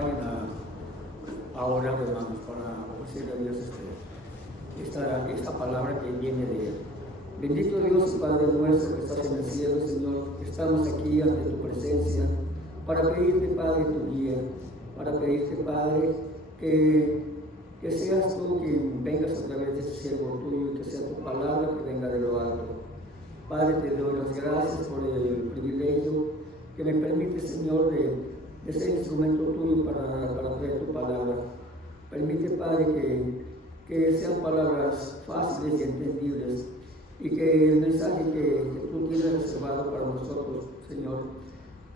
acompañen a orar, hermanos, para ofrecerle a Dios esta palabra que viene de Él. Bendito Dios y Padre nuestro que estás en el cielo, Señor, estamos aquí ante tu presencia para pedirte, Padre, tu guía, para pedirte, Padre, que seas tú quien vengas a través de este siervo tuyo y que sea tu palabra que venga de lo alto. Padre, te doy las gracias por el privilegio que me permite, Señor, de ser instrumento tuyo para traer tu palabra. Permite, Padre, que sean palabras fáciles y entendibles y que el mensaje que tú tienes reservado para nosotros, Señor,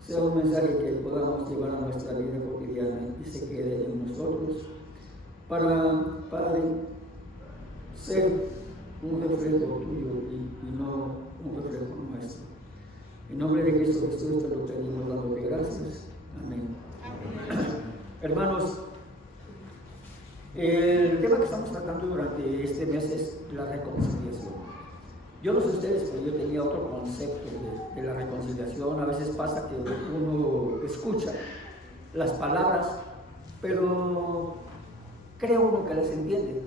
sea un mensaje que podamos llevar a nuestra vida cotidiana y se quede en nosotros para, Padre, ser un reflejo tuyo y no un reflejo nuestro. En nombre de Cristo Jesús te lo pedimos dándote gracias. Amén. Hermanos, el tema que estamos tratando durante este mes es la reconciliación. Yo no sé ustedes, pero yo tenía otro concepto de la reconciliación. A veces pasa que uno escucha las palabras, pero cree uno que las entiende,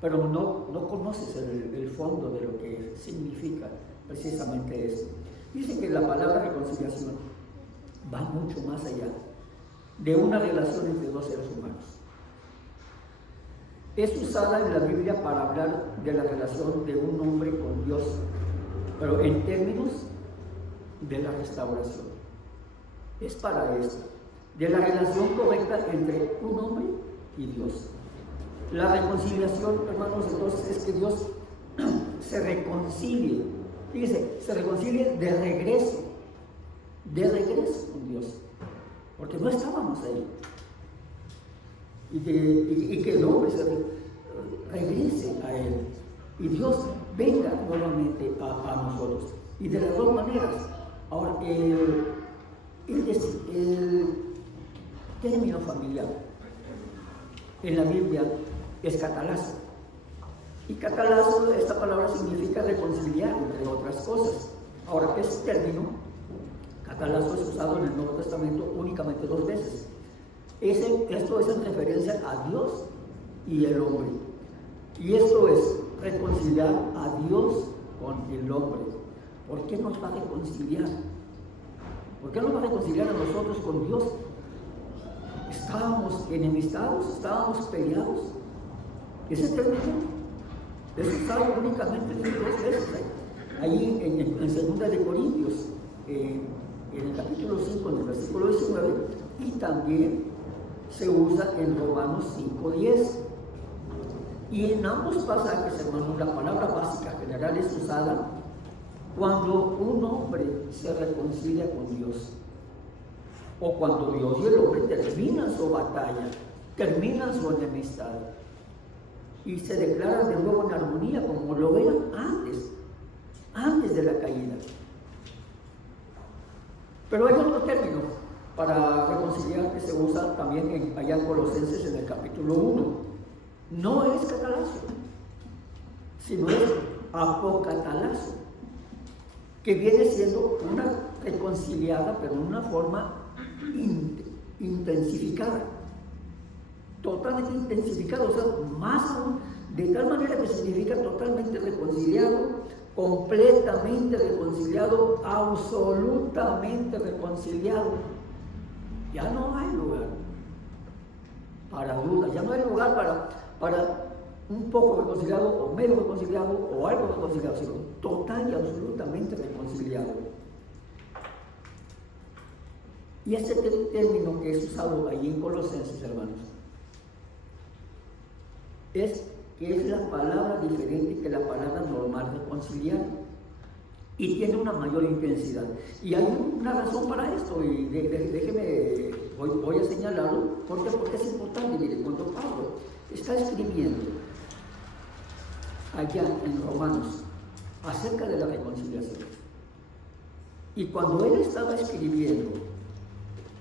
pero no conoces el fondo de lo que significa precisamente eso. Dice que la palabra reconciliación va mucho más allá de una relación entre dos seres humanos. Es usada en la Biblia para hablar de la relación de un hombre con Dios, pero en términos de la restauración. Es para esto, de la relación correcta entre un hombre y Dios. La reconciliación, hermanos, entonces es que Dios se reconcilie. Fíjese, se reconcilie de regreso con Dios, porque no estábamos ahí. Y que el hombre se regrese a Él y Dios venga nuevamente a nosotros. Y de las dos maneras. Ahora, el término familiar en la Biblia es catalazo. Y catalazo, esta palabra significa reconciliar, entre otras cosas. Ahora, este término, catalazo, es usado en el Nuevo Testamento únicamente 2 veces. Esto es en referencia a Dios y el hombre. Y esto es reconciliar a Dios con el hombre. ¿Por qué nos va a reconciliar? ¿Por qué nos va a reconciliar a nosotros con Dios? Estábamos enemistados, estábamos peleados. Ese término es usado únicamente 2 veces. Allí en 2 de Corintios, en el capítulo 5, en el versículo 19, y también se usa en Romanos 5:10. Y en ambos pasajes, hermanos, la palabra básica general es usada cuando un hombre se reconcilia con Dios, o cuando Dios y el hombre terminan su batalla, terminan su enemistad y se declaran de nuevo en armonía como lo eran antes de la caída. Pero hay otro término para reconciliar que se usa también allá en Colosenses en el capítulo 1. No es catalazo, sino es apocatalazo, que viene siendo una reconciliada, pero en una forma intensificada, totalmente intensificada, o sea, más aún, de tal manera que significa totalmente reconciliado, completamente reconciliado, absolutamente reconciliado. Ya no hay lugar para dudas, ya no hay lugar para un poco reconciliado o medio reconciliado o algo reconciliado, sino total y absolutamente reconciliado. Y este término que es usado allí en Colosenses, hermanos, es que es la palabra diferente que la palabra normal, reconciliar, y tiene una mayor intensidad. Y hay una razón para esto, y déjeme, voy a señalarlo, porque es importante. Mire, cuando Pablo está escribiendo allá en Romanos acerca de la reconciliación, y cuando él estaba escribiendo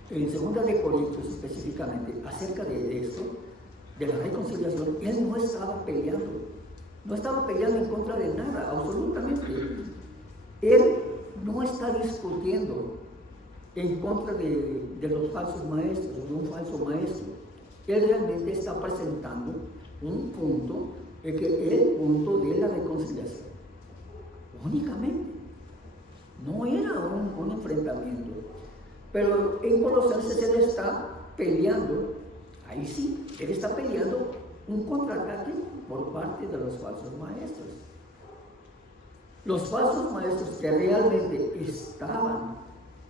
en 2 de Corintios específicamente acerca de esto, de la reconciliación, él no estaba peleando en contra de nada, absolutamente. Él no está discutiendo en contra de los falsos maestros, de un falso maestro. Él realmente está presentando un punto, el punto de la reconciliación. Únicamente. No era un enfrentamiento. Pero en Colosenses él está peleando, ahí sí, él está peleando un contraataque por parte de los falsos maestros. Los falsos maestros que realmente estaban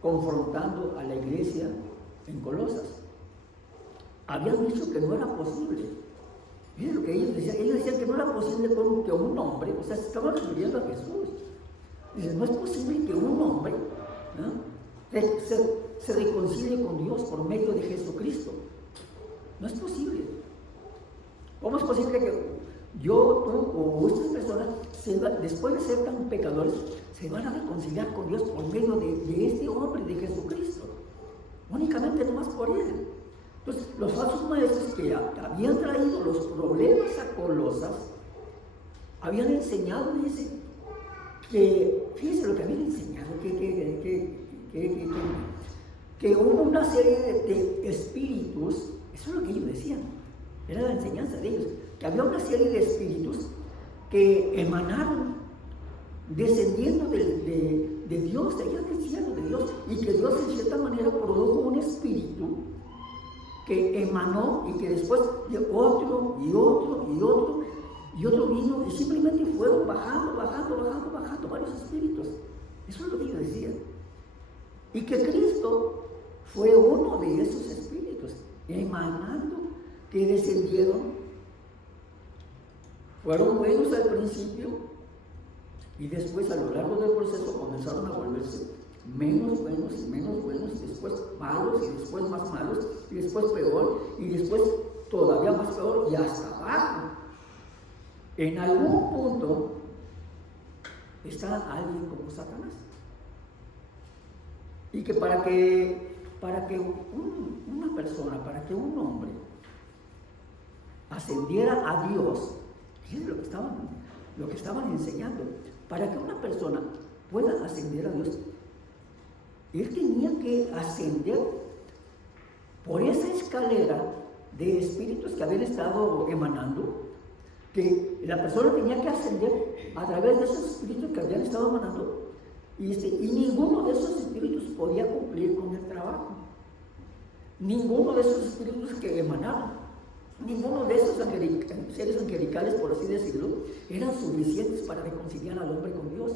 confrontando a la iglesia en Colosas habían dicho que no era posible. Miren lo que ellos decían que no era posible que un hombre, o sea, se estaban refiriendo a Jesús. Dicen, no es posible que un hombre, ¿no?, se reconcilie con Dios por medio de Jesucristo. No es posible. ¿Cómo es posible que yo, tú o estas personas, después de ser tan pecadores, se van a reconciliar con Dios por medio de este hombre, de Jesucristo? Únicamente nomás por él. Entonces, los falsos maestros que habían traído los problemas a Colosas, habían enseñado, dice, fíjense lo que habían enseñado, que hubo una serie de espíritus, eso es lo que ellos decían, era la enseñanza de ellos, que había una serie de espíritus que emanaron, descendiendo de Dios, de allá del cielo de Dios, y que Dios en cierta manera produjo un espíritu que emanó y que después de otro y otro y otro y otro vino, y simplemente fueron bajando varios espíritus. Eso es lo que ellos decían. Y que Cristo fue uno de esos espíritus emanando, que descendieron. Fueron buenos al principio y después, a lo largo del proceso, comenzaron a volverse menos buenos y después malos y después más malos y después peor y después todavía más peor y hasta abajo. En algún punto está alguien como Satanás. Y que para que una persona, para que un hombre ascendiera a Dios, es lo que estaban enseñando, para que una persona pueda ascender a Dios, él tenía que ascender por esa escalera de espíritus que habían estado emanando, que la persona tenía que ascender a través de esos espíritus que habían estado emanando, y ninguno de esos espíritus podía cumplir con el trabajo. Ninguno de esos espíritus que emanaron, ninguno de esos seres angelicales, por así decirlo, eran suficientes para reconciliar al hombre con Dios.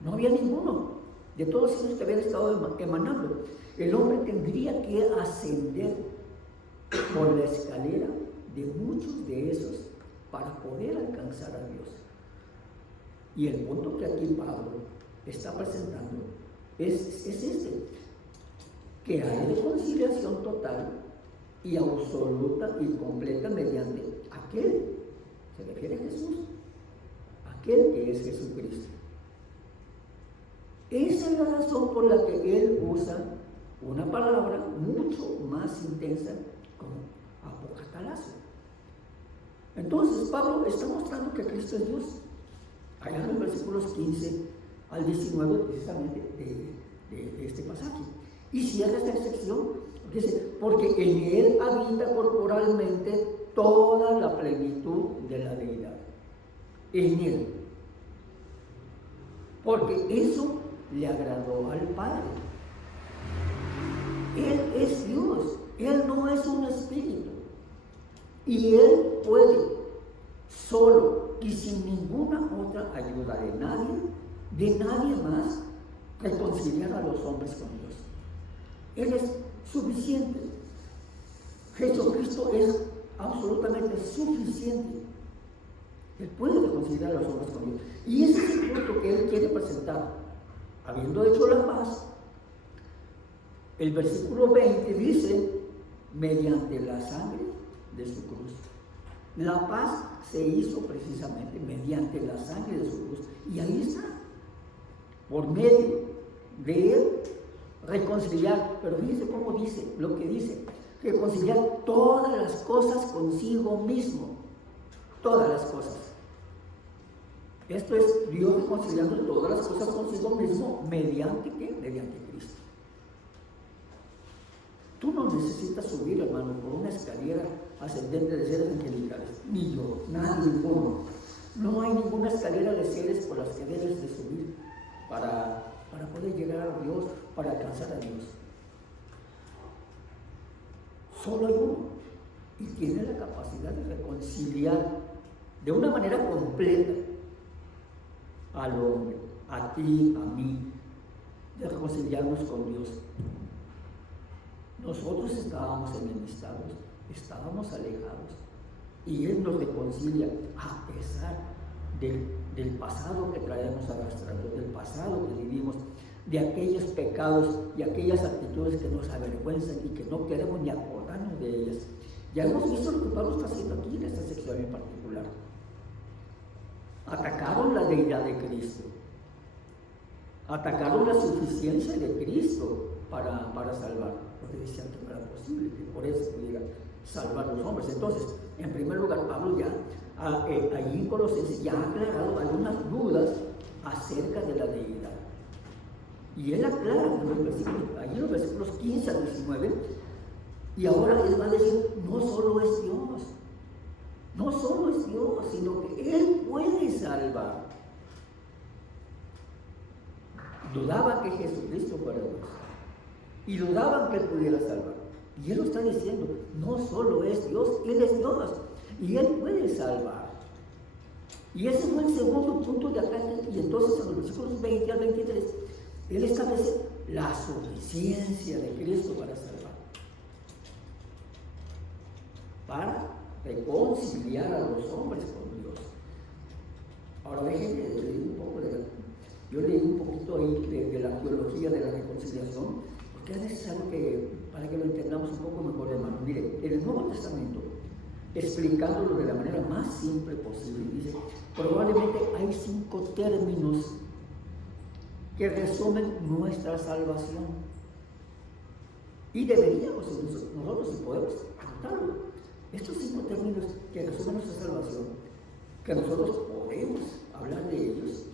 No había ninguno de todos esos que habían estado emanando. El hombre tendría que ascender por la escalera de muchos de esos para poder alcanzar a Dios. Y el punto que aquí Pablo está presentando es este, que hay reconciliación total y absoluta y completa mediante aquel, se refiere a Jesús, aquel que es Jesucristo. Esa es la razón por la que él usa una palabra mucho más intensa como apocatalazo. Entonces Pablo está mostrando que Cristo es Dios. Allá en los versículos 15 al 19 precisamente de este pasaje. Y cierra esta sección, dice, porque en él habita corporalmente toda la plenitud de la deidad. En él. Porque eso le agradó al Padre. Él es Dios, él no es un espíritu. Y él puede solo y sin ninguna otra ayuda de nadie más, reconciliar a los hombres con Dios. Él es suficiente. Jesucristo es absolutamente suficiente. Él puede reconciliar a los hombres con Dios. Y ese es el punto que él quiere presentar. Habiendo hecho la paz, el versículo 20 dice, mediante la sangre de su cruz. La paz se hizo precisamente mediante la sangre de su cruz. Y ahí está. Por medio de él reconciliar, pero fíjense cómo dice, lo que dice, reconciliar todas las cosas consigo mismo, todas las cosas. Esto es Dios reconciliando todas las cosas consigo mismo, ¿mediante qué? Mediante Cristo. necesita subir, hermano, por una escalera ascendente de seres angelicales. Ni yo, nadie, ninguno. No hay ninguna escalera de seres por las que debes de subir para poder llegar a Dios, para alcanzar a Dios. Solo hay uno. Y tiene la capacidad de reconciliar de una manera completa al hombre, a ti, a mí, de reconciliarnos con Dios. Nosotros estábamos enemistados, estábamos alejados, y Él nos reconcilia a pesar del pasado que traemos arrastrando, del pasado que vivimos, de aquellos pecados y aquellas actitudes que nos avergüenzan y que no queremos ni acordarnos de ellas. Ya hemos visto lo que Pablo está haciendo aquí en esta sección en particular. Atacaron la deidad de Cristo, atacaron la suficiencia de Cristo para salvar, porque decían que no era posible, que por eso pudiera salvar a los hombres. Entonces, en primer lugar, Pablo ya allí en Colosenses ya ha aclarado algunas dudas acerca de la deidad. Y él aclara allí en los versículos 15 al 19, y ahora él va a decir, no solo es Dios, no solo es Dios, sino que Él puede salvar. Dudaba que Jesucristo fuera Dios, y dudaban que Él pudiera salvar. Y Él lo está diciendo, no solo es Dios, Él es Dios, y Él puede salvar. Y ese fue el segundo punto de acá, y entonces en los versículos 20 al 23, Él establece la suficiencia de Cristo para salvar, para reconciliar a los hombres con Dios. Ahora déjenme leer un poco yo leí un poquito ahí de la teología de la reconciliación, porque es necesario para que lo entendamos un poco mejor, hermano. Mire, en el Nuevo Testamento, explicándolo de la manera más simple posible, dice, probablemente hay 5 términos que resumen nuestra salvación. Y deberíamos nosotros, si podemos, anotarlo. Estos 5 términos que resumen nuestra salvación, que nosotros podemos hablar de ellos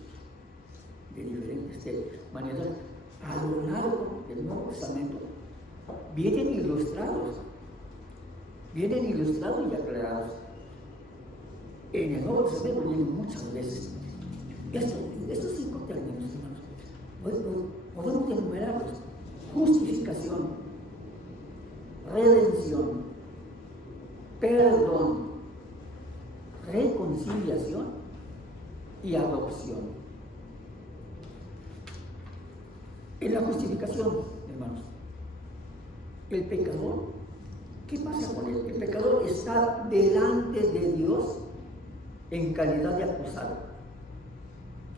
de diferentes maneras a lo largo del Nuevo Testamento, vienen ilustrados y aclarados. En el Nuevo Testamento vienen muchas veces. Estos 5 términos, hermanos, podemos enumerarlos: justificación, redención, perdón, reconciliación y adopción. En la justificación, hermanos, el pecador, ¿qué pasa con él? El pecador está delante de Dios en calidad de acusado.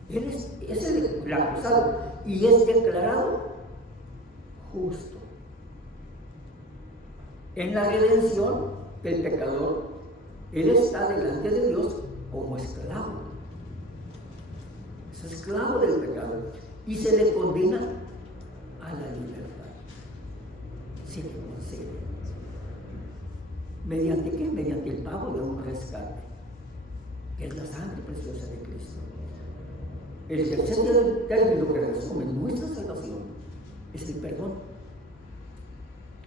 Él es el acusado y es declarado justo. En la redención, el pecador, él está delante de Dios como esclavo. Es esclavo del pecado y se le condena a la libertad. Se le concede. ¿Mediante qué? Mediante el pago de un rescate, que es la sangre preciosa de Cristo. El tercer término que resume nuestra salvación es el perdón.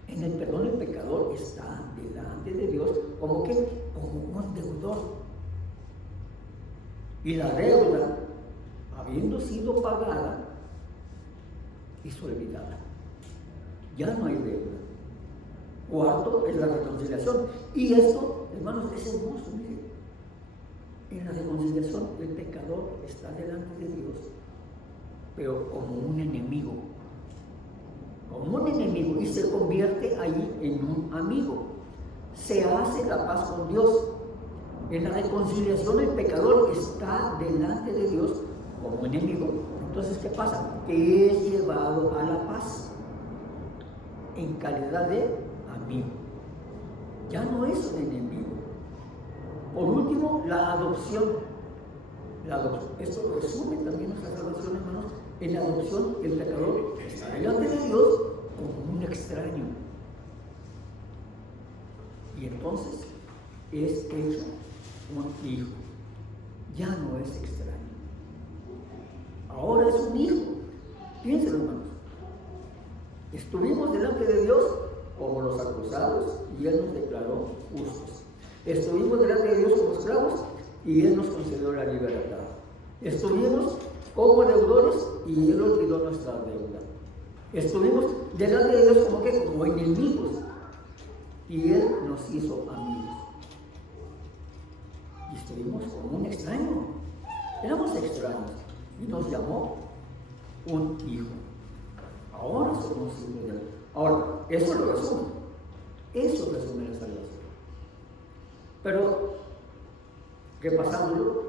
En el perdón el pecador está delante de Dios como un deudor. Y la deuda, habiendo sido pagada, es olvidada. Ya no hay deuda. Cuarto es la reconciliación. Y esto, hermanos, es hermoso. Miren, en la reconciliación el pecador está delante de Dios, pero como un enemigo. Como un enemigo, y se convierte ahí en un amigo. Se hace la paz con Dios. En la reconciliación el pecador está delante de Dios como enemigo. Entonces, ¿qué pasa? Que es llevado a la paz en calidad de amigo. Ya no es un enemigo. Por último, la adopción. Esto resume también nuestra salvación, hermanos. En la adopción, el pecador está delante de Dios como un extraño. Y entonces es hecho un hijo. Ya no es extraño. Ahora es un hijo. Piénsenlo, hermanos. Estuvimos delante de Dios como los acusados y Él nos declaró justos. Estuvimos delante de Dios como esclavos y Él nos concedió la libertad. Estuvimos como deudores y Él olvidó nuestra deuda. Estuvimos delante de Dios como enemigos y Él nos hizo amigos. Y estuvimos como un extraño. Éramos extraños y nos llamó un hijo. Ahora somos hijos de Él. Ahora, eso lo resume. Eso resume la salvación. Pero, repasándolo,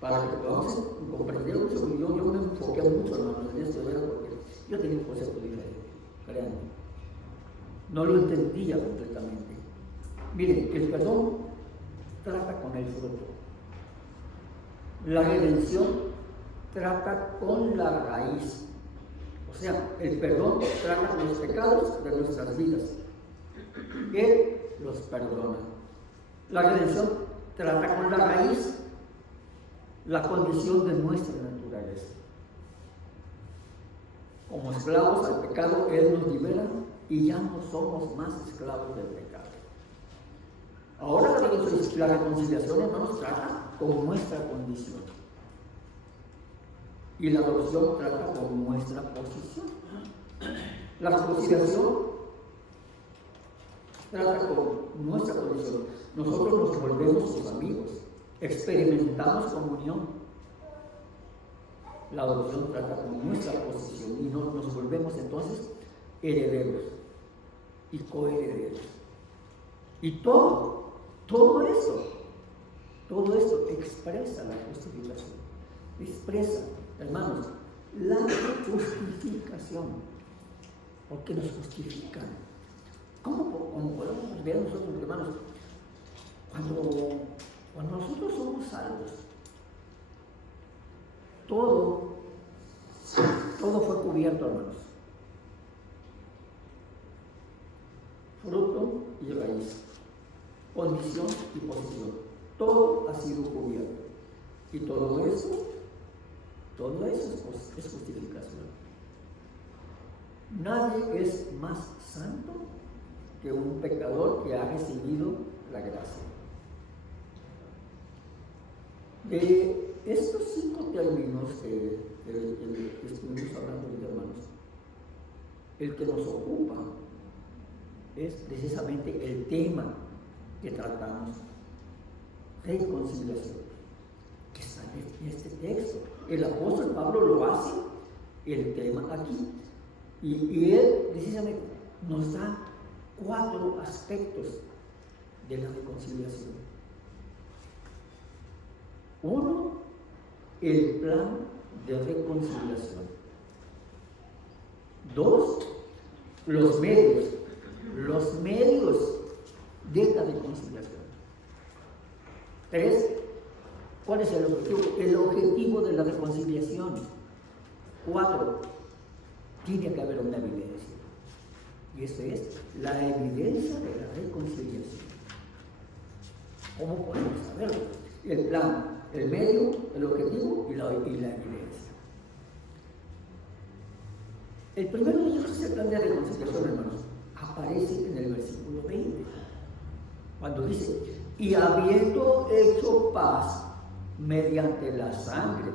para que podamos comprender mucho, yo me enfoqué mucho, hermanos, en esto, ¿verdad? Porque yo tenía un concepto diferente, créanme. No lo entendía completamente. Miren, el perdón trata con el fruto. La redención trata con la raíz. O sea, el perdón trata con los pecados de nuestras vidas. Él los perdona. La redención trata con la raíz, la condición de nuestra naturaleza. Como esclavos al pecado, Él nos libera y ya no somos más esclavos del pecado. Ahora la reconciliación, hermanos, trata con nuestra condición. Y la adopción trata con nuestra posición. La reconciliación trata con nuestra condición. Nosotros nos volvemos sus amigos, experimentamos comunión. La adopción trata con nuestra posición y nos volvemos entonces herederos y coherederos. Y todo esto expresa la justificación. Expresa, hermanos, la justificación. Porque nos justifican. ¿Cómo podemos ver nosotros, hermanos? Cuando nosotros somos salvos, todo fue cubierto, hermanos. Fruto y raíz, condición y posición. Todo ha sido cubierto. Y todo eso es justificación. Nadie es más santo que un pecador que ha recibido la gracia. De estos 5 términos que estuvimos hablando, hermanos, el que nos ocupa es precisamente el tema que tratamos, reconciliación, que está en este texto. El apóstol Pablo lo hace el tema aquí, y él precisamente nos da 4 aspectos de la reconciliación. 1, el plan de reconciliación. 2, los medios de la reconciliación. 3, ¿cuál es el objetivo? El objetivo de la reconciliación. 4, tiene que haber una evidencia. Y eso es la evidencia de la reconciliación. ¿Cómo podemos saberlo? El plan, el medio, el objetivo y la evidencia. El primero de ellos es el plan de reconciliación, hermanos. Aparece en el versículo 20, cuando dice: y habiendo hecho paz mediante la sangre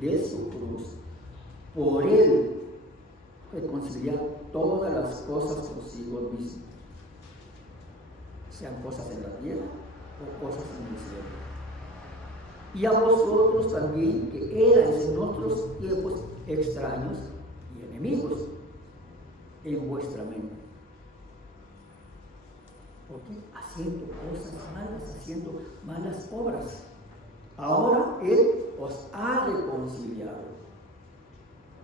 de su cruz, por él reconciliar todas las cosas consigo mismo, sean cosas en la tierra o cosas en el cielo. Y a vosotros también, que erais en otros tiempos extraños y enemigos en vuestra mente. Porque haciendo cosas malas, haciendo malas obras, ahora Él os ha reconciliado.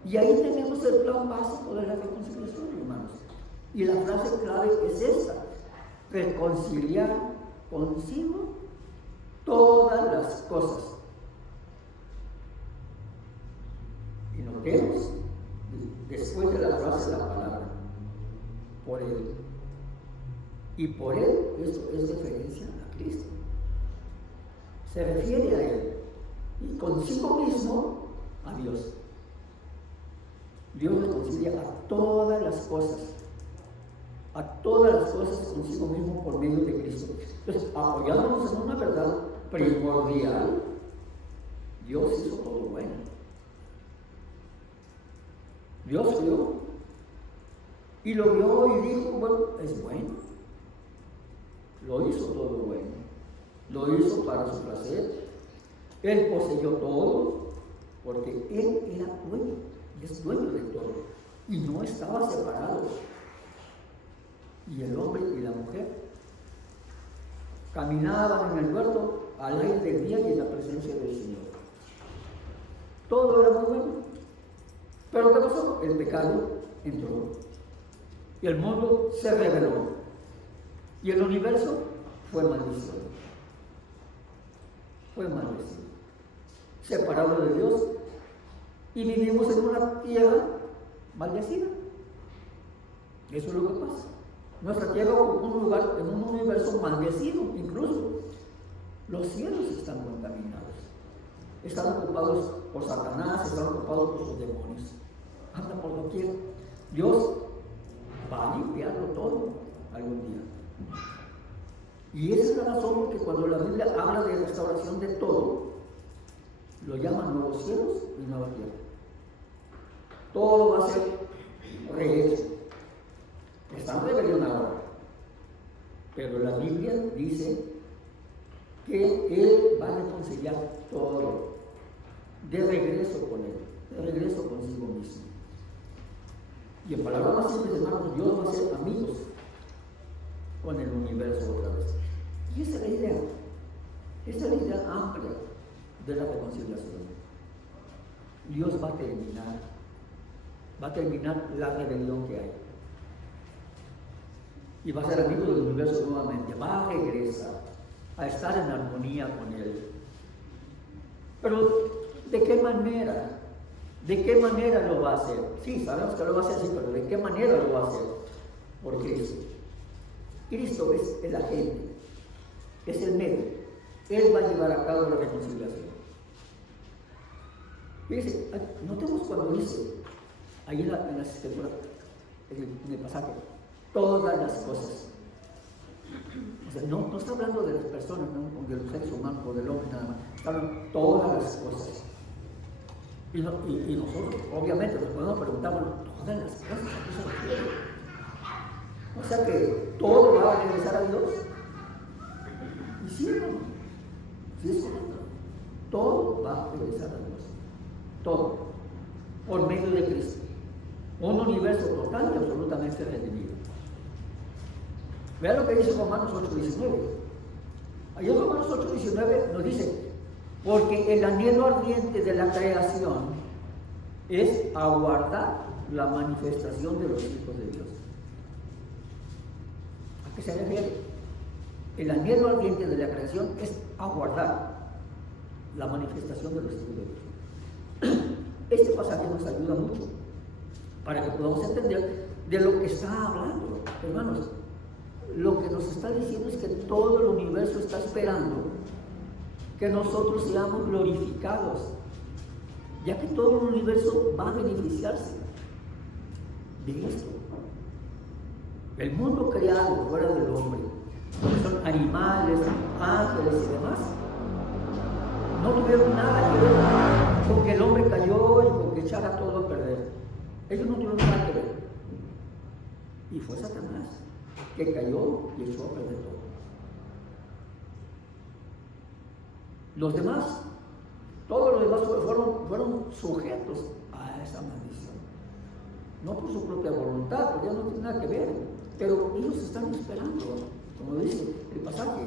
Y ahí tenemos el plan básico de la reconciliación, hermanos. Y la frase clave es esta: reconciliar consigo todas las cosas. Y notemos, después de la frase, la palabra, por él. Y por él, eso es referencia a Cristo. Se refiere a él. Y consigo mismo a Dios. Dios reconcilia a todas las cosas. a todas las cosas consigo mismo por medio de Cristo. Entonces, apoyándonos en una verdad primordial, Dios hizo todo bueno. Dios vio y lo vio y dijo, bueno, es bueno. Lo hizo todo bueno. Lo hizo para su placer. Él poseyó todo porque Él era dueño, es dueño de todo. Y no estaba separado. Y el hombre y la mujer caminaban en el huerto al aire del día y en la presencia del Señor. Todo era muy bueno. Pero ¿qué pasó? El pecado entró. Y el mundo se rebeló. Y el universo fue maldecido. Fue maldecido. Separado de Dios. Y vivimos en una tierra maldecida. Eso es lo que pasa. Nuestra tierra ocupa un lugar en un universo maldecido. Incluso los cielos están contaminados. Están ocupados por Satanás, están ocupados por sus demonios. Anda por doquier. Dios va a limpiarlo todo algún día. Y esa es la razón porque cuando la Biblia habla de restauración de todo, lo llaman nuevos cielos y nueva tierra. Todo va a ser rehecho. Está en rebelión ahora. Pero la Biblia dice que Él va a reconciliar todo de regreso con Él, de regreso consigo mismo. Y en palabras más simples, hermanos, Dios va a ser amigos con el universo otra vez. Y esa es la idea. Esa es la idea amplia de la reconciliación. Dios va a terminar la rebelión que hay. Y va a ser amigo del universo nuevamente. Va a regresar a estar en armonía con Él. Pero, ¿de qué manera? ¿De qué manera lo va a hacer? Sí, sabemos que lo va a hacer así, pero ¿de qué manera lo va a hacer? Por Cristo. Cristo es el agente, es el medio. Él va a llevar a cabo la reconciliación. Fíjense, notemos cuando dice, ahí en la escritura, en el pasaje, todas las cosas. O sea, no está hablando de las personas, no, de los seres humanos o del hombre nada más. Está hablando de todas las cosas. Y nosotros, obviamente, nos podemos preguntar, bueno, todas las cosas, ¿a qué se refiere? O sea que todo va a regresar a Dios. Y sí, hermano, sí es correcto. Todo va a regresar a Dios. Todo. Por medio de Cristo. Un universo total y absolutamente redimido. Vean lo que dice Romanos 8:19. Allí en Romanos 8:19 nos dice, porque el anhelo ardiente de la creación es aguardar la manifestación de los hijos de Dios. ¿A qué se refiere? El anhelo ardiente de la creación es aguardar la manifestación de los hijos de Dios. Este pasaje nos ayuda mucho para que podamos entender de lo que está hablando. Hermanos, lo que nos está diciendo es que todo el universo está esperando que nosotros seamos glorificados, ya que todo el universo va a beneficiarse de esto. El mundo creado fuera del hombre, donde son animales, ángeles y demás, no tuvieron nada que ver con que el hombre cayó y con que echara todo a perder. Ellos no tuvieron nada que ver. Y fue Satanás que cayó y echó a perder todo. Los demás, todos los demás fueron sujetos a esa maldición. No por su propia voluntad, porque ya no tiene nada que ver, pero ellos están esperando, como dice el pasaje.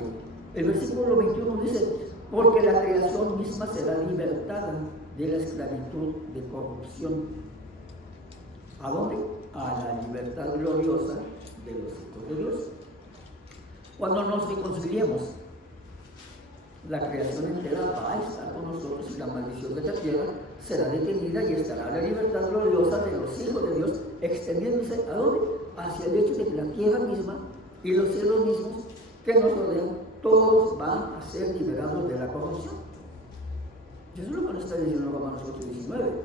El versículo 21 dice, porque la creación misma será libertada de la esclavitud de corrupción. ¿A dónde? A la libertad gloriosa de los hijos de Dios. Cuando nos reconciliemos, la creación entera va a estar con nosotros y la maldición de la tierra será detenida y estará la libertad gloriosa de los hijos de Dios extendiéndose ¿a dónde? Hacia el hecho de que la tierra misma y los cielos mismos que nos rodean, todos van a ser liberados de la corrupción. Y eso es lo que nos está diciendo Romanos 8:19.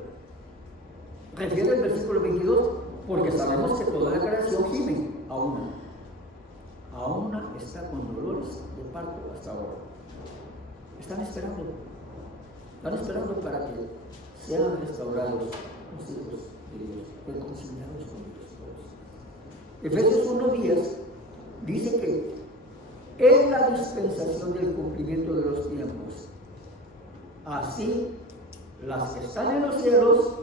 Refiere el versículo 22, porque sabemos que toda la creación gime a una está con dolores de parto hasta ahora. Están esperando para que sean restaurados los hijos de Dios, reconciliados con Dios. Efesios 1:10 dice que es la dispensación del cumplimiento de los tiempos, así las que están en los cielos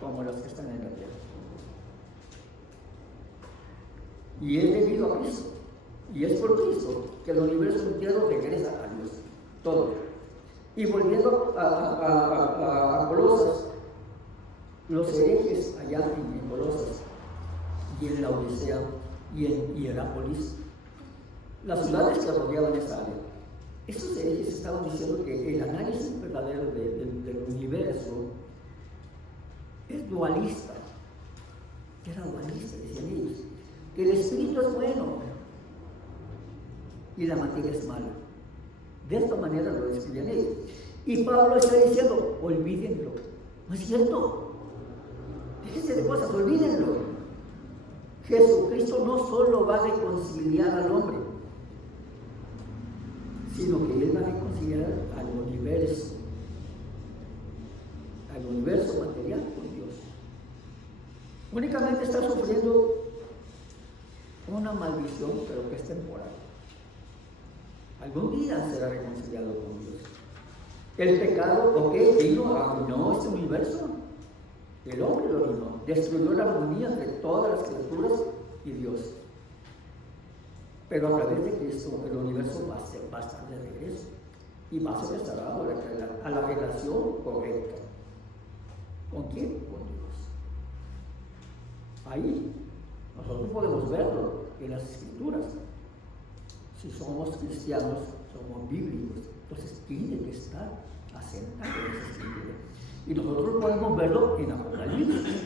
como las que están en la tierra. Y es debido a Cristo, y es por Cristo que el universo entero regresa a Dios, todo. Y volviendo a Colosas, los herejes allá en Colosas, y en la Odisea, y en Hierápolis, las ciudades que rodeaban esta área, estos herejes estaban diciendo que el análisis verdadero del universo es dualista. Era dualista, decían ellos, que el espíritu es bueno y la materia es mala. De esta manera lo describían ellos. Y Pablo está diciendo, olvídenlo. No es cierto. Déjense de cosas, olvídenlo. Jesucristo no solo va a reconciliar al hombre, sino que Él va a reconciliar al universo material con Dios. Únicamente está sufriendo una maldición, pero que es temporal. Algún día será reconciliado con Dios. El pecado, vino, arruinó este universo. El hombre lo arruinó, destruyó la armonía entre todas las criaturas y Dios. Pero a través de Cristo el universo va a estar de regreso y va a ser restaurado a la relación correcta. ¿Con quién? Con Dios. Ahí nosotros podemos verlo en las Escrituras. Si somos cristianos, somos bíblicos, entonces tiene que estar asentado en esa Escritura. Y nosotros podemos verlo en Apocalipsis.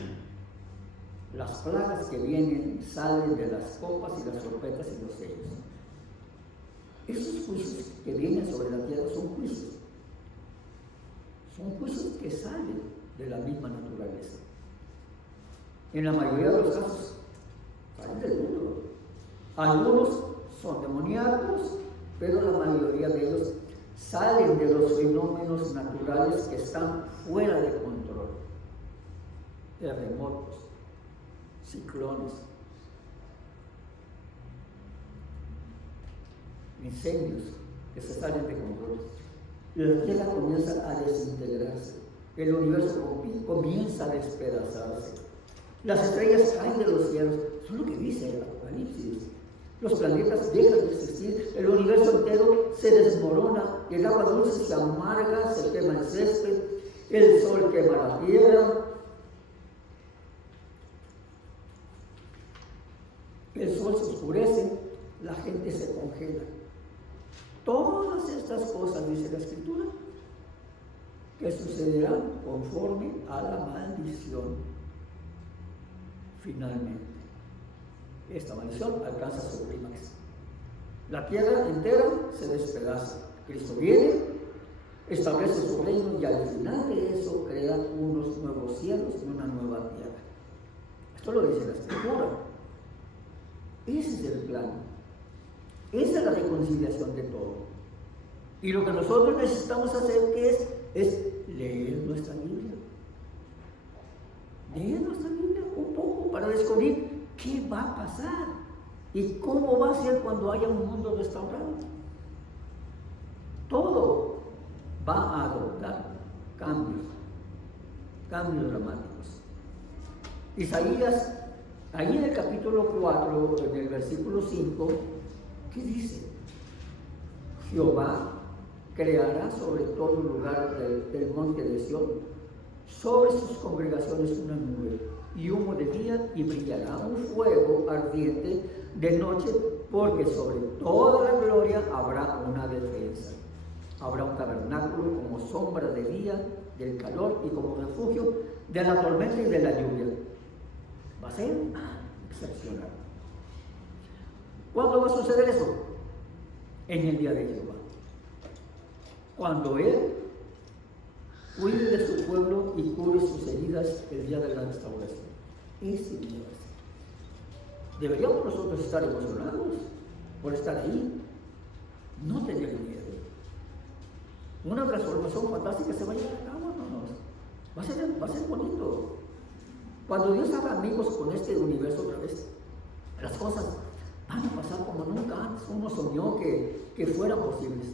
Las plagas que vienen salen de las copas y las trompetas y los sellos. Esos juicios que vienen sobre la tierra son juicios que salen de la misma naturaleza. En la mayoría de los casos salen del mundo. Algunos son demoníacos, pero la mayoría de ellos salen de los fenómenos naturales que están fuera de control. Terremotos, ciclones, incendios que se salen de control. La tierra comienza a desintegrarse, el universo comienza a despedazarse, las estrellas caen de los cielos. Eso es lo que dice el Apocalipsis. Los planetas dejan de existir, el universo entero se desmorona, el agua dulce se amarga, se quema el césped, el sol quema la tierra, el sol se oscurece, la gente se congela. Todas estas cosas, dice la Escritura, que sucederán conforme a la maldición. Finalmente, esta maldición alcanza su clímax. La tierra entera se despedaza. Cristo viene, establece su reino y al final de eso crea unos nuevos cielos y una nueva tierra. Esto lo dice la Escritura. Ese es el plan. Esa es la reconciliación de todo. Y lo que nosotros necesitamos hacer, ¿qué es leer nuestra Biblia. Leer nuestra Biblia un poco para descubrir qué va a pasar y cómo va a ser cuando haya un mundo restaurado. Todo va a adoptar cambios dramáticos. Isaías, ahí en el capítulo 4, en el versículo 5, ¿qué dice? Jehová creará sobre todo lugar del monte de Sión, sobre sus congregaciones una nube y humo de día, y brillará un fuego ardiente de noche, porque sobre toda la gloria habrá una defensa. Habrá un tabernáculo como sombra de día del calor y como refugio de la tormenta y de la lluvia. Va a ser excepcional. ¿Cuándo va a suceder eso? En el día de Jehová. Cuando Él cuide de su pueblo y cure sus heridas el día de la restauración. Ese día va a ser. Deberíamos nosotros estar emocionados por estar ahí, no tener miedo. Una transformación fantástica se va a llevar a cabo, hermanos. Va a ser bonito. Cuando Dios haga amigos con este universo otra vez, las cosas van a pasar como nunca antes uno soñó que fueran posibles.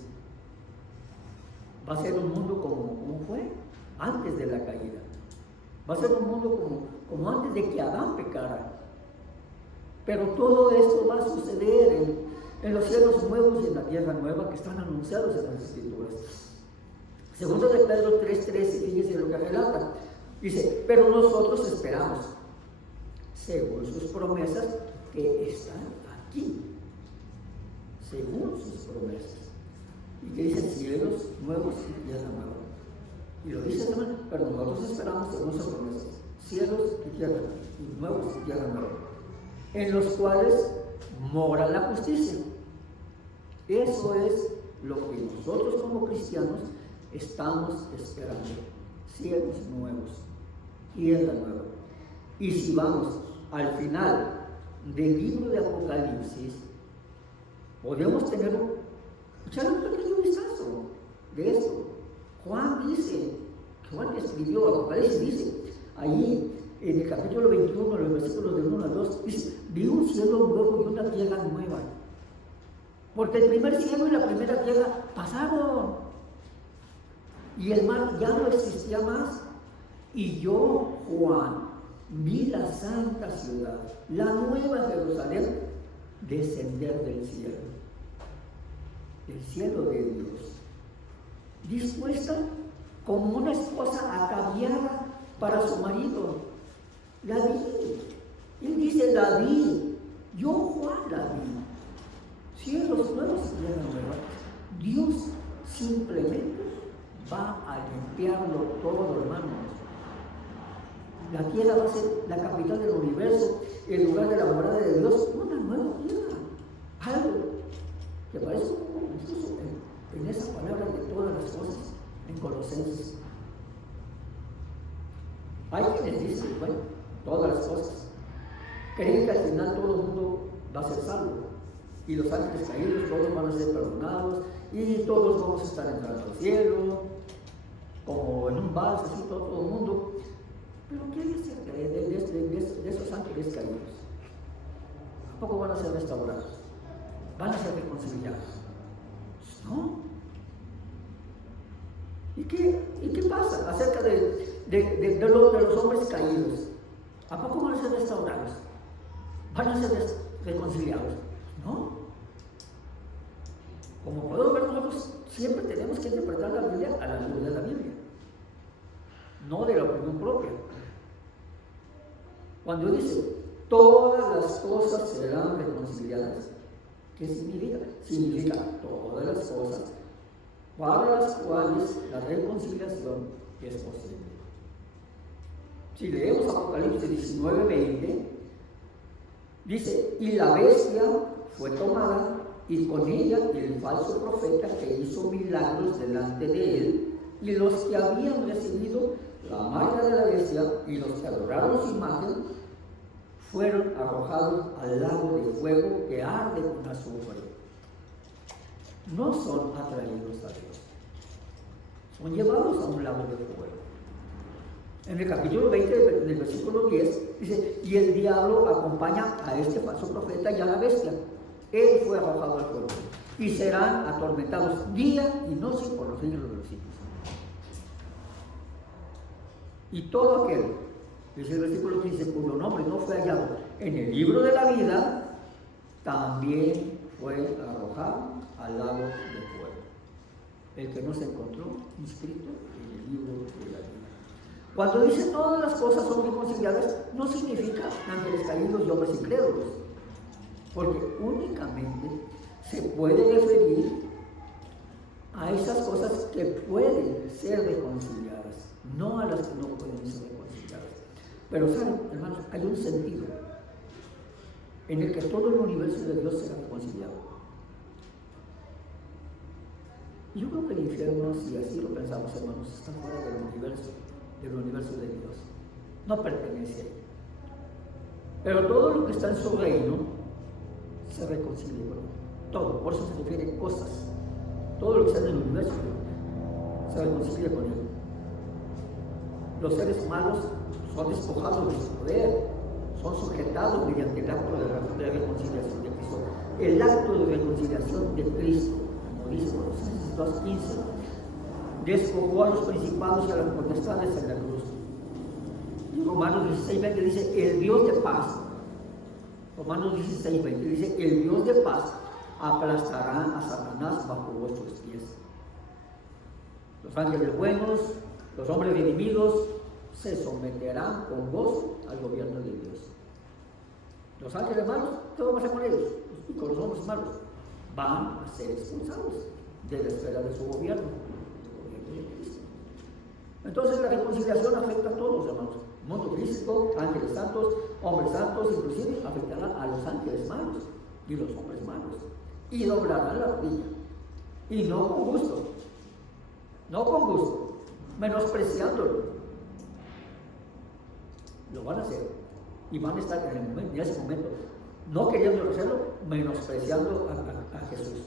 Va a ser un mundo como fue antes de la caída. Va a ser un mundo como antes de que Adán pecara. Pero todo esto va a suceder en los cielos nuevos y en la tierra nueva que están anunciados en las Escrituras. Segundo de Pedro 3:13, fíjense lo que relata. Dice, pero nosotros esperamos, según sus promesas, que están aquí. Según sus promesas. Y que dice cielos nuevos y tierra nueva. Y lo dice también, pero nosotros esperamos según sus promesas. Cielos y tierra nuevos y tierra nueva. En los cuales mora la justicia. Eso es lo que nosotros como cristianos estamos esperando. Cielos nuevos, tierra nueva. Y si vamos al final del libro de Apocalipsis, podemos echar un pequeño vistazo de esto. Juan escribió Apocalipsis, dice, ahí en el capítulo 21, los versículos del 1 al 2, dice, vi un cielo nuevo y una tierra nueva. Porque el primer cielo y la primera tierra pasaron. Y el mar ya no existía más. Y yo, Juan, vi la santa ciudad, la nueva Jerusalén, descender del cielo de Dios, dispuesta como una esposa ataviada para su marido. La vi. Él dice, la vi. Yo, Juan, la vi. Cielos nuevos y tierra nueva. Dios simplemente va a limpiarlo todo, hermanos. La tierra va a ser la capital del universo, el lugar de la morada de Dios, una nueva tierra. Algo que parece un poco confuso en esa palabra de todas las cosas, en Colosenses. Hay quienes dicen, bueno, todas las cosas. Creen que al final todo el mundo va a ser salvo. Y los ángeles caídos, todos van a ser perdonados. Y todos vamos a estar entrando al cielo. Como en un vals, así todo el mundo. Pero ¿qué hay acerca de esos ángeles caídos? ¿A poco van a ser restaurados? ¿Van a ser reconciliados? ¿No? ¿Y qué pasa acerca de los hombres caídos? ¿A poco van a ser restaurados? ¿Van a ser reconciliados? ¿No? Como podemos ver nosotros, siempre tenemos que interpretar la Biblia a la luz de la Biblia, no de la opinión propia. Cuando dice, todas las cosas serán reconciliadas, ¿qué significa? Significa todas las cosas para las cuales la reconciliación es posible. Si leemos Apocalipsis 19:20, dice, y la bestia fue tomada, y con ella el falso profeta que hizo milagros delante de él, y los que habían recibido la marca de la bestia y los que adoraron su imagen, fueron arrojados al lago de fuego que arde con azufre. No son atraídos a Dios, son llevados a un lago de fuego. En el capítulo 20 del versículo 10 dice, y el diablo acompaña a este falso profeta y a la bestia. Él fue arrojado al fuego y serán atormentados día y noche por los siglos de los siglos. Y todo aquel, dice el versículo 15, cuyo nombre no fue hallado en el libro de la vida, también fue arrojado al lago de fuego. El que no se encontró inscrito en el libro de la vida. Cuando dice todas las cosas son reconciliadas, no significa ángeles caídos y hombres incrédulos, porque únicamente se puede referir a esas cosas que pueden ser reconciliadas, no a las que no pueden ser reconciliadas. Pero saben, hermanos, hay un sentido en el que todo el universo de Dios será reconciliado. Yo creo que el infierno, si así lo pensamos, hermanos, está fuera del universo de Dios. No pertenece a él. Pero todo lo que está en su reino se reconcilia con él. Todo, por eso se refiere cosas. Todo lo que está en el universo se reconcilia con él. Los seres malos son despojados de su poder, son sujetados mediante el acto de reconciliación de Cristo. El acto de reconciliación de Cristo, como dice Colosenses 2:15, despojó a los principados y a las potestades en la cruz. Y Romanos 16:20 dice, el Dios de paz, Romanos 16:20 dice, el Dios de paz aplastará a Satanás bajo vuestros pies. Los ángeles buenos, los hombres redimidos, se someterán con gozo al gobierno de Dios. Los ángeles malos, ¿qué vamos a hacer con ellos? Y con los hombres malos, van a ser expulsados de la esfera de su gobierno, el gobierno de Cristo. Entonces la reconciliación afecta a todos, hermanos. Mundo crístico, ángeles santos, hombres santos, inclusive afectará a los ángeles malos y los hombres malos. Y doblarán la rodilla. Y no con gusto. No con gusto. Menospreciándolo. Lo van a hacer. Y van a estar en ese momento, no queriendo hacerlo, menospreciando a Jesús.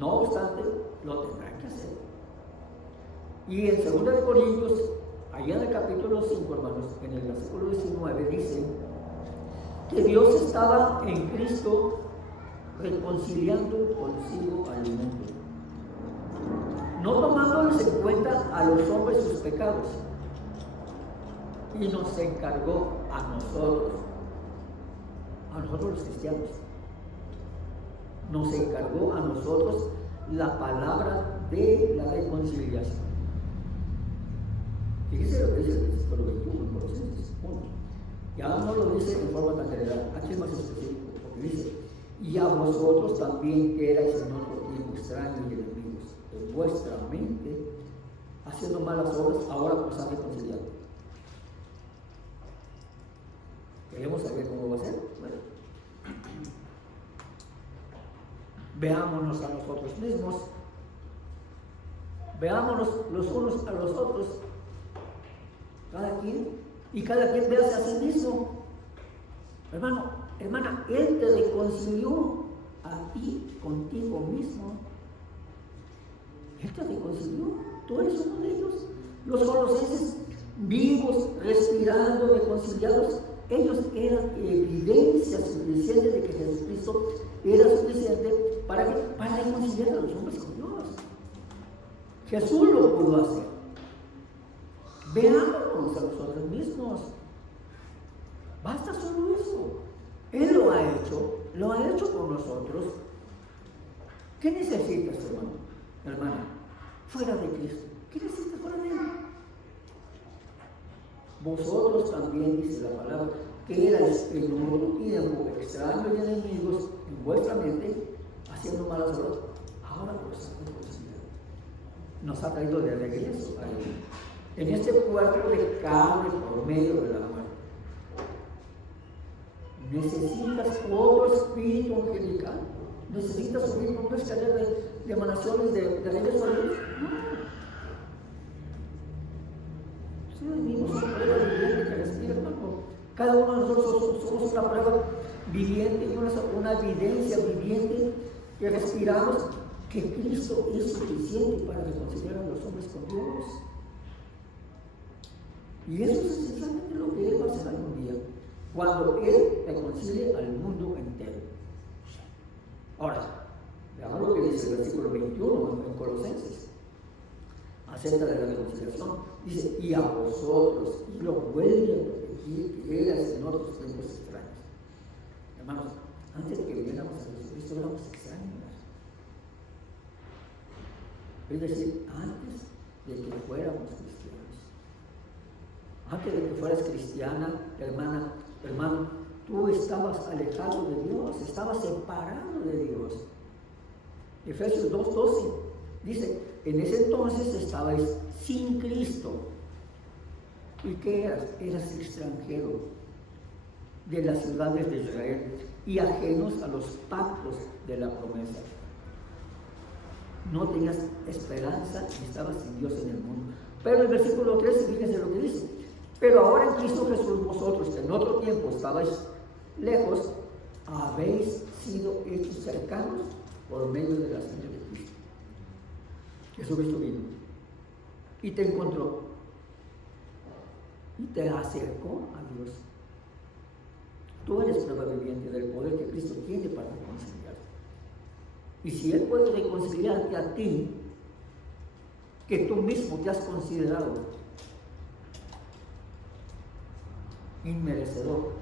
No obstante, lo tendrán que hacer. Y en 2 Corintios, allá en el capítulo 5, hermanos, en el versículo 19, dice que Dios estaba en Cristo reconciliando consigo al mundo, no tomándoles en cuenta a los hombres sus pecados, y nos encargó a nosotros los cristianos, nos encargó a nosotros la palabra de la reconciliación. Fíjese lo que dice el versículo 21 en Colosenses 1. Ya no lo dice en forma tan general, aquí es más específico, porque dice, y a vosotros también que erais en otro tiempo extraños y enemigos, en vuestra mente, haciendo malas obras, ahora os han reconciliado. ¿Queremos saber cómo va a ser? Bueno, veámonos a nosotros mismos, veámonos los unos a los otros, cada quien véase a sí mismo. Hermano, hermana, Él te reconcilió a ti contigo mismo. Él te reconcilió, tú eres uno de ellos. Los colosenses, vivos, respirando, reconciliados, ellos eran evidencia suficiente de que Jesucristo era suficiente para reconciliar a los hombres con Dios. Jesús lo pudo hacer. Veámonos a nosotros mismos. Basta solo eso. Él lo ha hecho con nosotros. ¿Qué necesitas, hermano, hermana? Fuera de Cristo. ¿Qué necesitas fuera de Él? Vosotros también, dice la palabra, que erais en otro tiempo extraños y enemigos en vuestra mente, haciendo malas obras, ahora pues nos ha traído de regreso a Él, en este cuerpo de carne por medio de la muerte. Necesitas otro espíritu angelical, necesitas subir por una escalera de emanaciones de regreso a Dios. Vivimos una prueba viviente que respira, hermano. Cada uno de nosotros somos una prueba viviente, una evidencia viviente que respiramos que Cristo es suficiente para reconciliar a los hombres con Dios. Y eso es esencialmente lo que Él va a hacer algún día, cuando Él reconcilie al mundo entero. Ahora, veamos lo que dice el versículo 21 en Colosenses acerca de la reconciliación. Dice, y a vosotros, y lo vuelve a repetir, que eras en otros tiempos extraños. Hermanos, antes de que viniéramos a Jesucristo éramos extraños. Es decir, antes de que fuéramos cristianos. Antes de que fueras cristiana, hermano, tú estabas alejado de Dios, estabas separado de Dios. Efesios 2:12 dice, en ese entonces estabais sin Cristo. ¿Y qué eras? Eras extranjero de las ciudades de Israel y ajenos a los pactos de la promesa. No tenías esperanza y estabas sin Dios en el mundo. Pero el versículo 13, fíjense lo que dice. Pero ahora en Cristo Jesús, vosotros que en otro tiempo estabais lejos, habéis sido hechos cercanos por medio de la sangre de Cristo. Jesucristo vino y te encontró y te acercó a Dios. Tú eres prueba viviente del poder que Cristo tiene para reconciliar. Y si Él puede reconciliarte a ti, que tú mismo te has considerado inmerecedor,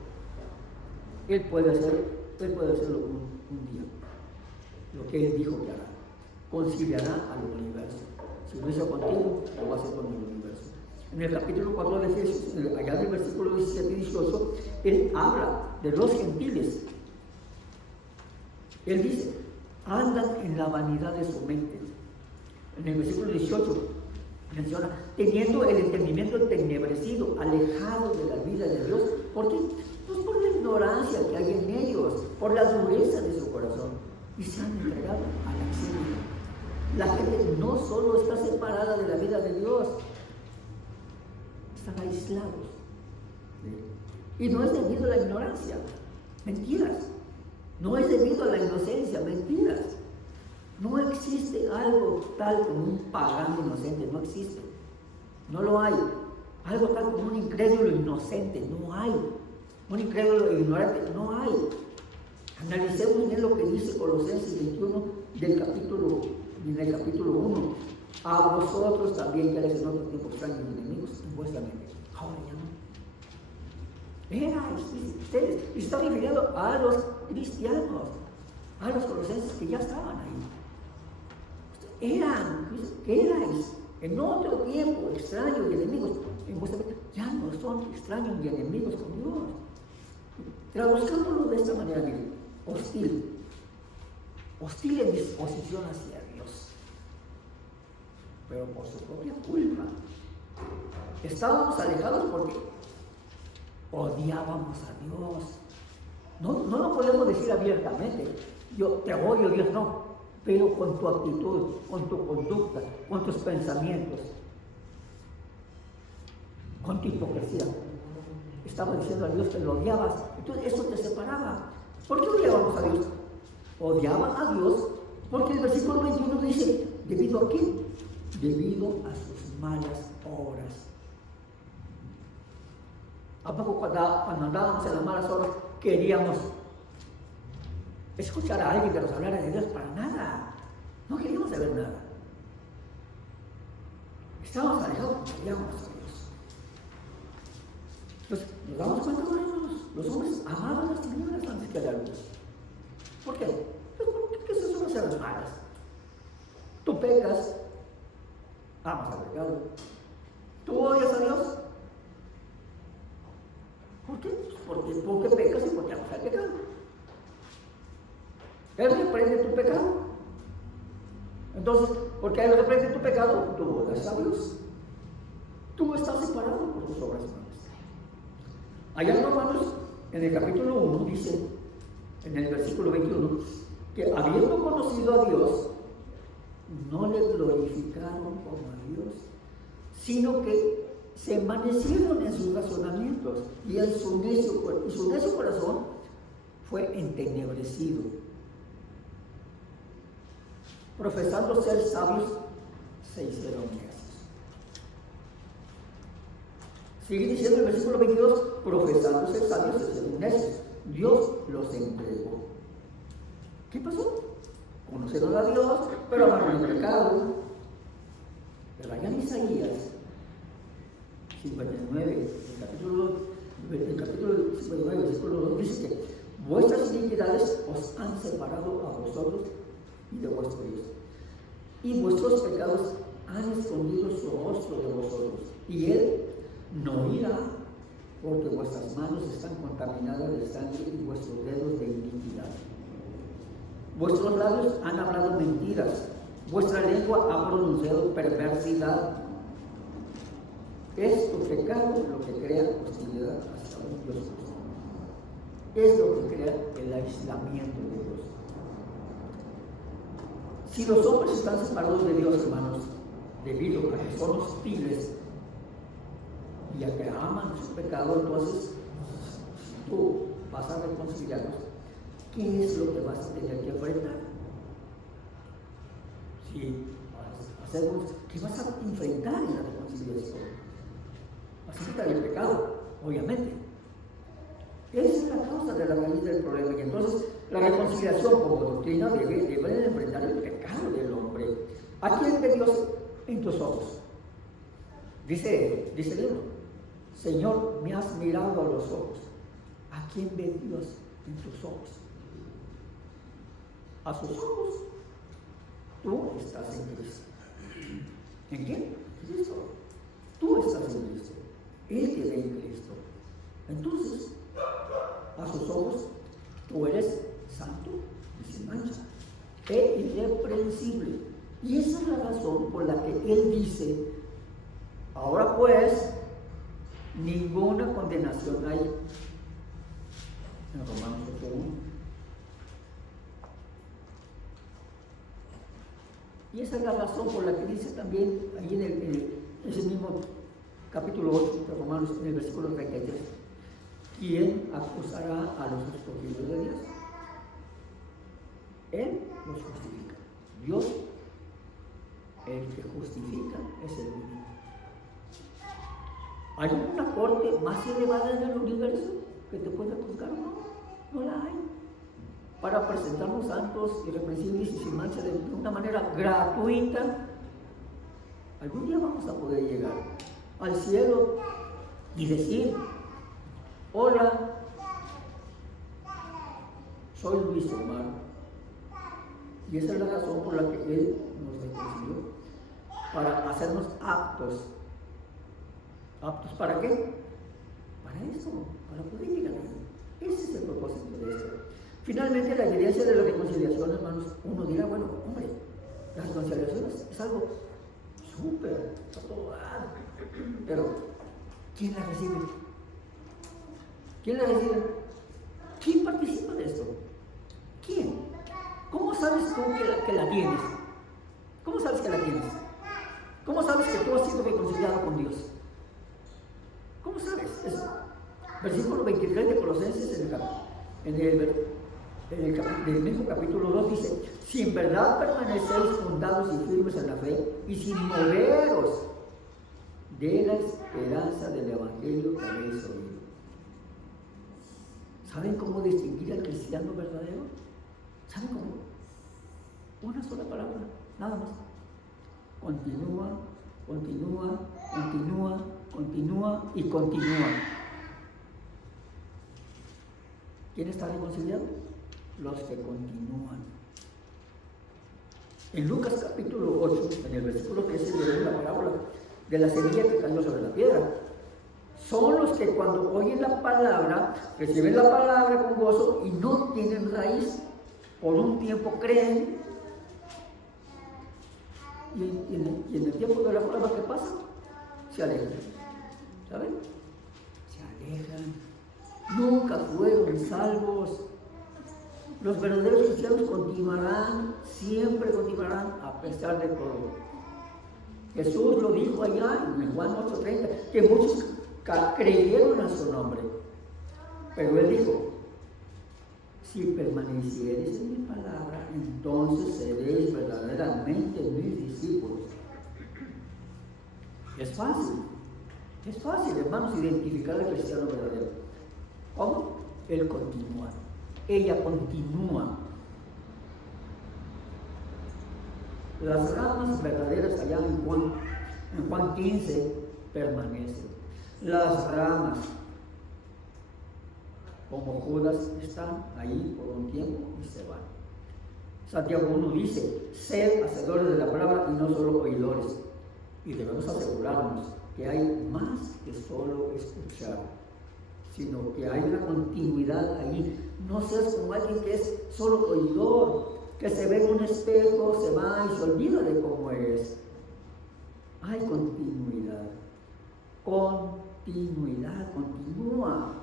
Él puede hacerlo un día. Lo que Él dijo que hará. Conciliará al universo. Si lo hizo contigo, lo va a hacer con el universo. En el capítulo 4 de Efesios, allá del versículo 17 y 18, Él habla de los gentiles. Él dice, andan en la vanidad de su mente. En el versículo 18 menciona, teniendo el entendimiento entenebrecido, alejado de la vida de Dios. ¿Por qué? Pues por la ignorancia que hay en ellos, por la dureza de su corazón. Y se han entregado a la acción. La gente no solo está separada de la vida de Dios, están aislados. Y no es debido a la ignorancia, mentiras. No es debido a la inocencia, mentiras. No existe algo tal como un pagano inocente, no existe. No lo hay. Algo tal como un incrédulo inocente, no hay. Un incrédulo ignorante, no hay. Analicemos bien lo que dice Colosenses 21 en el capítulo 1. A vosotros también, que eres en otro tiempo extraños y enemigos en vuestra mente. Ahora ya no. Eran ustedes, y está refiriendo a los cristianos, a los colosenses que ya estaban ahí. Erais en otro tiempo extraños y enemigos en vuestra mente. Ya no son extraños y enemigos con Dios. Traduzcámoslo de esta manera, miren. Hostil en disposición hacia Dios, pero por su propia culpa. Estábamos alejados porque odiábamos a Dios. No lo podemos decir abiertamente, yo te odio, Dios, no, pero con tu actitud, con tu conducta, con tus pensamientos, con tu hipocresía. Estabas diciendo a Dios que lo odiabas, entonces eso te separaba. ¿Por qué odiábamos a Dios? Odiaban a Dios porque el versículo 21 dice, ¿debido a qué? Debido a sus malas obras. ¿A poco cuando andábamos en las malas obras queríamos escuchar a alguien que nos hablara de Dios? Para nada. No queríamos saber nada. Estábamos alejados porque odiábamos a Dios. Entonces, nos damos cuenta, los hombres amaban las tinieblas antes que la luz. ¿Por qué? Pues porque esas son las malas. Tú pecas, amas al pecado. ¿Tú odias a Dios? ¿Por qué? Porque pecas y porque amas al pecado. Él reprende tu pecado. Entonces, porque Él reprende tu pecado, tú odias a Dios. Tú estás separado por tus obras malas. Allá en Romanos, en el capítulo 1, dice, en el versículo 21, que habiendo conocido a Dios, no le glorificaron como a Dios, sino que se envanecieron en sus razonamientos y su necio corazón fue entenebrecido. Profesando ser sabios, se hicieron necios. Sigue diciendo el versículo 22, profesando ser sabios, se hicieron necios. Dios los entregó. ¿Qué pasó? Conocieron a Dios, pero amaron el pecado. Pero allá en Isaías 59, el capítulo 59, versículo 2, dice que vuestras iniquidades os han separado a vosotros y de vuestro Dios, y vuestros pecados han escondido su rostro de vosotros, y Él no irá, porque vuestras manos están contaminadas de sangre y vuestros dedos de iniquidad. Vuestros labios han hablado mentiras, vuestra lengua ha pronunciado perversidad. Es tu pecado lo que crea hostilidad hacia un Dios justo. Es lo que crea el aislamiento de Dios. Si los hombres están separados de Dios, hermanos, debido a que son hostiles y a que aman su pecado, entonces tú vas a reconciliarnos, ¿qué es lo que vas a tener que enfrentar? Si hacemos, ¿qué vas a enfrentar en la reconciliación? Vas a enfrentar el pecado, obviamente. Esa es la causa de la raíz del problema. Y entonces la reconciliación como doctrina debe de enfrentar el pecado del hombre. ¿A quién ve Dios en tus ojos? Dice el libro, Señor, me has mirado a los ojos. ¿A quién ve Dios en tus ojos? A sus ojos. Tú estás en Cristo. ¿En quién? Cristo. Tú estás en Cristo. Él te ve en Cristo. Entonces, a sus ojos, tú eres santo y sin mancha, e irreprensible. Y esa es la razón por la que Él dice, ahora pues, ninguna condenación hay. En Romanos 8:1. Y esa es la razón por la que dice también, ahí en ese mismo capítulo 8 de Romanos, en el versículo 33, ¿quién acusará a los escogidos de Dios? Él los justifica. Dios, el que justifica, es el único. ¿Hay una corte más elevada en el universo que te pueda juzgar? No la hay. Para presentarnos santos, irreprensibles y sin mancha de una manera gratuita, algún día vamos a poder llegar al cielo y decir, hola, soy Luis Omar. Y esa es la razón por la que Él nos reconcilió, para hacernos aptos. ¿Aptos para qué? Para eso, para poder llegar ahí. Ese es el propósito de esto. Finalmente, la evidencia de la reconciliación, hermanos, uno dirá, bueno, hombre, la reconciliación es algo súper, a todo dar. Pero, ¿quién la recibe? ¿Quién la recibe? ¿Quién participa de esto? ¿Quién? ¿Cómo sabes tú que la tienes? ¿Cómo sabes que la tienes? ¿Cómo sabes que tú has sido reconciliado con Dios? ¿Cómo sabes eso? Versículo 23 de Colosenses, en el mismo capítulo 2 dice, si en verdad permanecéis fundados y firmes en la fe y sin moveros de la esperanza del evangelio que habéis oído. ¿Saben cómo distinguir al cristiano verdadero? ¿Saben cómo? Una sola palabra, nada más. Continúa, continúa, continúa, continúa y continúa. ¿Quién está reconciliado? Los que continúan. En Lucas capítulo 8, en el versículo 13, leemos la parábola de la semilla que cayó sobre la piedra. Son los que cuando oyen la palabra, reciben la palabra con gozo y no tienen raíz. Por un tiempo creen. Y en el tiempo de la prueba, ¿qué pasa? Se alejan. ¿Saben? Se alejan. Nunca fueron salvos. Los verdaderos cristianos continuarán, siempre continuarán a pesar de todo. Jesús lo dijo allá en Juan 8:30, que muchos creyeron en su nombre. Pero Él dijo, si permaneciereis en mi palabra, entonces seréis verdaderamente mis discípulos. Es fácil, hermanos, identificar al cristiano verdadero. ¿Cómo? Él continúa. Ella continúa. Las ramas verdaderas allá en Juan 15 permanecen. Las ramas, como Judas, están ahí por un tiempo y se van. Santiago 1 dice, sed hacedores de la palabra y no solo oidores. Y debemos asegurarnos que hay más que solo escuchar, sino que hay una continuidad ahí. No seas como alguien que es solo oidor, que se ve en un espejo, se va y se olvida de cómo es. Hay continuidad. Continúa.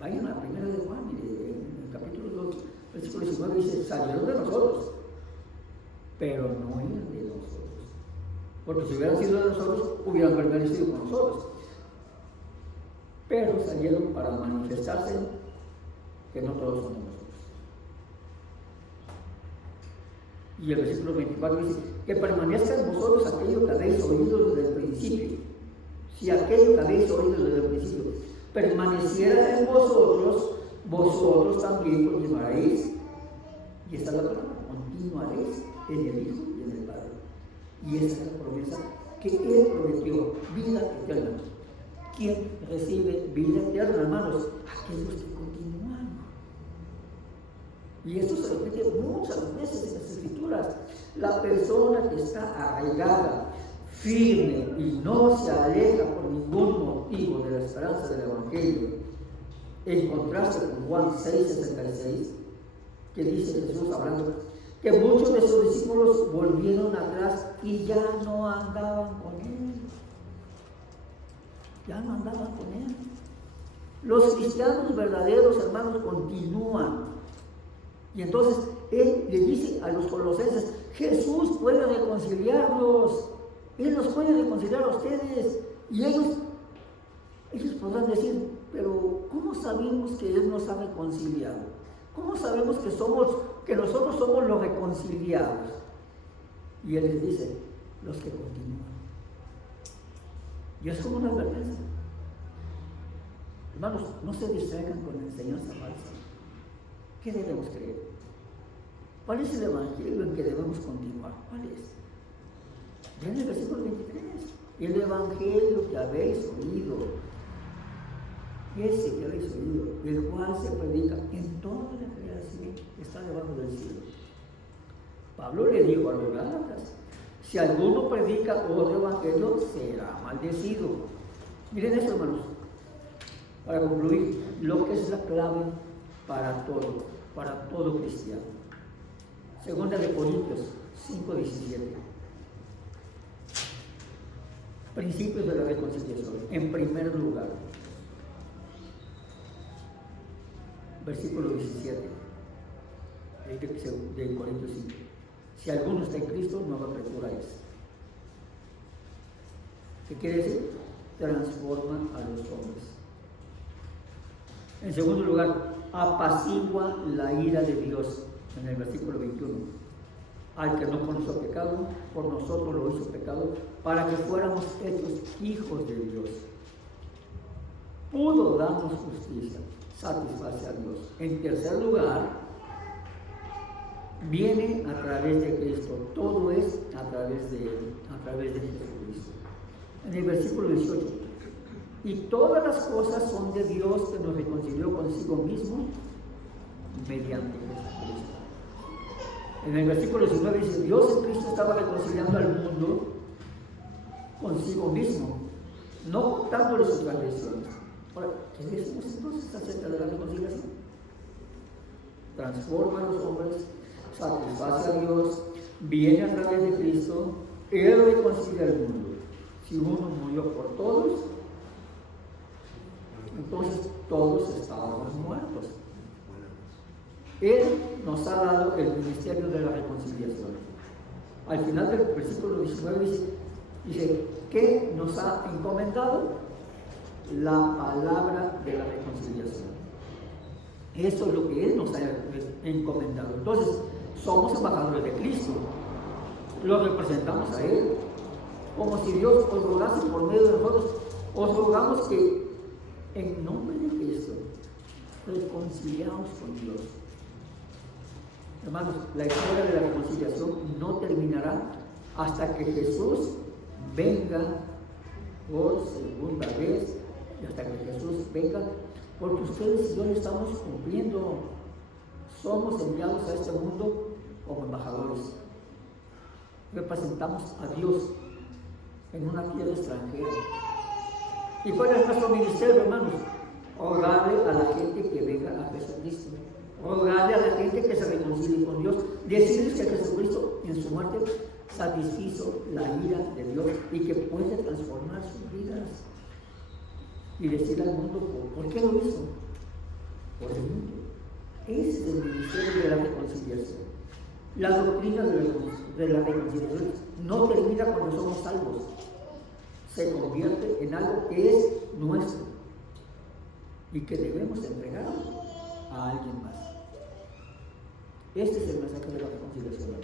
Vayan a la primera de Juan, en el capítulo 2, versículo 19 dice, salieron de nosotros, pero no eran de nosotros. Porque si hubieran sido de nosotros, hubieran permanecido con nosotros. pero salieron para manifestarse que no todos somos nosotros. Y el versículo 24 dice, que permanezca en vosotros aquello que habéis oído desde el principio. Si aquello que habéis oído desde el principio permaneciera en vosotros, vosotros también continuaréis. Y esta es la palabra, continuaréis en el Hijo y en el Padre. Y esa es la promesa que Él prometió, vida eterna. ¿Quién recibe vida eterna, hermanos? Aquellos que continúan. Y esto se repite muchas veces en las Escrituras. La persona que está arraigada, firme y no se aleja por ningún motivo de la esperanza del Evangelio, en contraste con Juan 6:66, que dice Jesús hablando, que muchos de sus discípulos volvieron atrás y ya no andaban con Él. Ya no andaban con Él. Los cristianos verdaderos, hermanos, continúan. Y entonces Él le dice a los colosenses, Jesús puede reconciliarlos. Él los puede reconciliar a ustedes. Y ellos podrán decir, pero ¿cómo sabemos que Él nos ha reconciliado? ¿Cómo sabemos que nosotros somos los reconciliados? Y Él les dice, los que continúan. Y es como una advertencia. Hermanos, no se distraigan con la enseñanza falsa. ¿Qué debemos creer? ¿Cuál es el Evangelio en que debemos continuar? ¿Cuál es? Vean el versículo 23. El Evangelio que habéis oído, ese que habéis oído, el cual se predica en toda la creación que está debajo del cielo. Pablo le dijo a los Gálatas, si alguno predica otro evangelio, será maldecido. Miren esto, hermanos, para concluir, lo que es la clave para todo cristiano. Segunda de Corintios 5:17. Principios de la reconciliación. En primer lugar, versículo 17 de Corintios 5. Si alguno está en Cristo, nueva criatura es. ¿Qué quiere decir? Transforma a los hombres. En segundo lugar, apacigua la ira de Dios, en el versículo 21. Al que no conoció pecado, por nosotros lo hizo pecado, para que fuéramos hechos hijos de Dios. Pudo darnos justicia, satisface a Dios. En tercer lugar, viene a través de Cristo. Todo es a través de Él, a través de Jesucristo. En el versículo 18, y todas las cosas son de Dios que nos reconcilió consigo mismo mediante Jesucristo. En el versículo 19 dice, Dios en Cristo estaba reconciliando al mundo consigo mismo, no contándole sus transgresiones. Ahora, ¿qué decimos entonces acerca de la reconciliación? Transforma a los hombres, satisface a Dios, viene a través de Cristo, Él reconcilia al mundo. Si uno murió por todos, entonces todos estábamos muertos. Él nos ha dado el ministerio de la reconciliación. Al final del versículo 19 dice ¿qué nos ha encomendado? La palabra de la reconciliación. Eso es lo que Él nos ha encomendado. Entonces, somos embajadores de Cristo. Lo representamos a Él. Como si Dios os rogase por medio de nosotros, os rogamos que en nombre de Cristo reconciliaos con Dios. Hermanos, la historia de la reconciliación no terminará hasta que Jesús venga por segunda vez y hasta que Jesús venga, porque ustedes y yo le estamos cumpliendo. Somos enviados a este mundo como embajadores. Representamos a Dios en una tierra extranjera. ¿Y cuál es nuestro ministerio, hermanos? Rogarle a la gente que venga a Jesucristo. Rogarle a la gente que se reconcilie con Dios. Decirles que Jesucristo en su muerte satisfizo la ira de Dios y que puede transformar sus vidas. Y decirle al mundo, ¿por qué lo hizo? Por el mundo. Ese es el ministerio de la reconciliación. La doctrina de la reconciliación no termina cuando somos salvos. Se convierte en algo que es nuestro. y que debemos entregar a alguien más. Este es el mensaje de la reconciliación.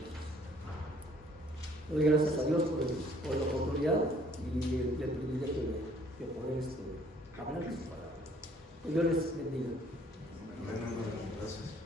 Doy gracias a Dios por la oportunidad y el privilegio de poder hablar de su palabra. Que Dios les bendiga. Gracias.